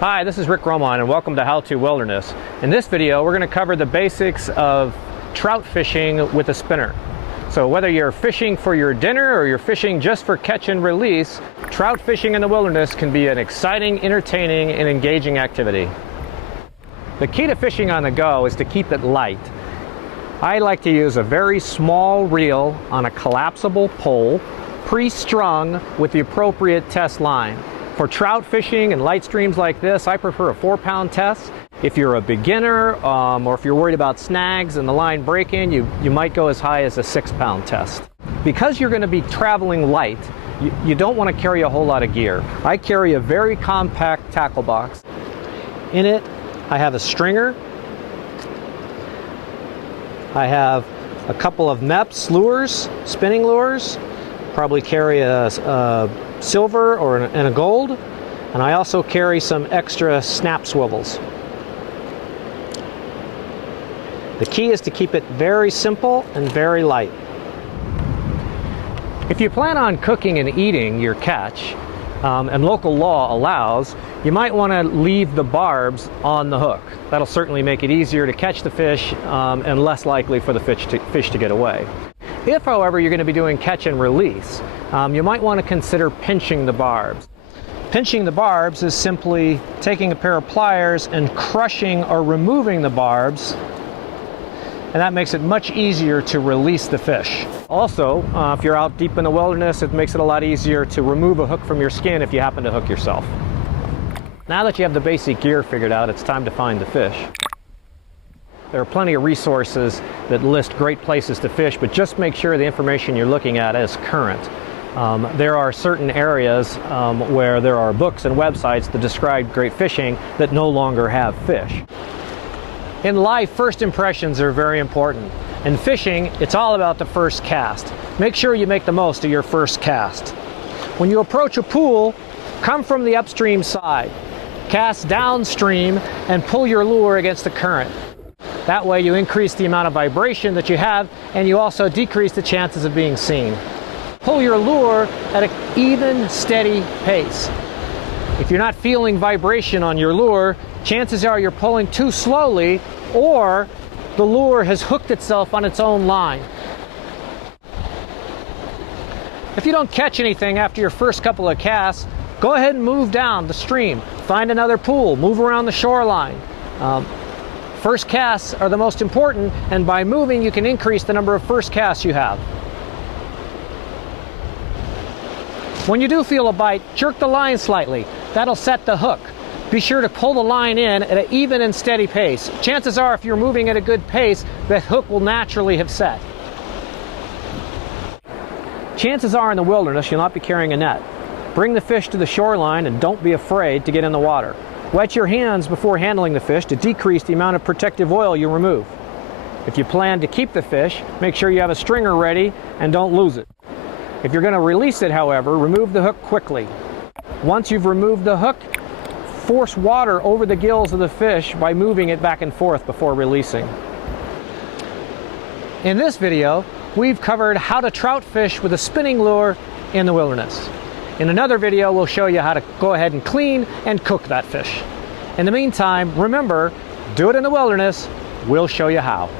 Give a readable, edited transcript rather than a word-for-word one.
Hi, this is Rick Romine and welcome to How to Wilderness. In this video, we're going to cover the basics of trout fishing with a spinner. So whether you're fishing for your dinner or you're fishing just for catch and release, trout fishing in the wilderness can be an exciting, entertaining, and engaging activity. The key to fishing on the go is to keep it light. I like to use a very small reel on a collapsible pole, pre-strung with the appropriate test line. For trout fishing and light streams like this, I prefer a 4-pound test. If you're a beginner or if you're worried about snags and the line breaking, you might go as high as a 6-pound test. Because you're going to be traveling light, you don't want to carry a whole lot of gear. I carry a very compact tackle box. In it, I have a stringer. I have a couple of MEPS lures, spinning lures. Probably carry a silver and a gold, and I also carry some extra snap swivels. The key is to keep it very simple and very light. If you plan on cooking and eating your catch, and local law allows, you might want to leave the barbs on the hook. That'll certainly make it easier to catch the fish and less likely for the fish to get away. If, however, you're going to be doing catch and release, you might want to consider pinching the barbs. Pinching the barbs is simply taking a pair of pliers and crushing or removing the barbs, and that makes it much easier to release the fish. Also, if you're out deep in the wilderness, it makes it a lot easier to remove a hook from your skin if you happen to hook yourself. Now that you have the basic gear figured out, it's time to find the fish. There are plenty of resources that list great places to fish, but just make sure the information you're looking at is current. There are certain areas where there are books and websites that describe great fishing that no longer have fish. In life, first impressions are very important. In fishing, it's all about the first cast. Make sure you make the most of your first cast. When you approach a pool, come from the upstream side. Cast downstream and pull your lure against the current. That way you increase the amount of vibration that you have, and you also decrease the chances of being seen. Pull your lure at an even, steady pace. If you're not feeling vibration on your lure, chances are you're pulling too slowly, or the lure has hooked itself on its own line. If you don't catch anything after your first couple of casts, go ahead and move down the stream. Find another pool, move around the shoreline. First casts are the most important, and by moving you can increase the number of first casts you have. When you do feel a bite, jerk the line slightly. That'll set the hook. Be sure to pull the line in at an even and steady pace. Chances are if you're moving at a good pace, the hook will naturally have set. Chances are in the wilderness you'll not be carrying a net. Bring the fish to the shoreline and don't be afraid to get in the water. Wet your hands before handling the fish to decrease the amount of protective oil you remove. If you plan to keep the fish, make sure you have a stringer ready and don't lose it. If you're going to release it, however, remove the hook quickly. Once you've removed the hook, force water over the gills of the fish by moving it back and forth before releasing. In this video, we've covered how to trout fish with a spinning lure in the wilderness. In another video, we'll show you how to go ahead and clean and cook that fish. In the meantime, remember, do it in the wilderness. We'll show you how.